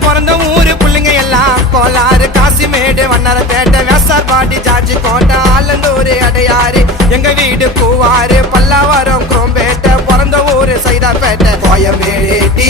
பிறந்த ஊரு புள்ளிங்க எல்லாம் கோலாறு காசிமேடு வண்ணரப்பேட்டை வேசார்பாடி ஜார்ஜி கோட்டை ஆலந்தூர் அடையாறு எங்க வீடு கூவாறு பல்லாவரம் குரோம்பேட்டை பிறந்த ஊரு சைதாப்பேட்டை கோயம்பேடு டி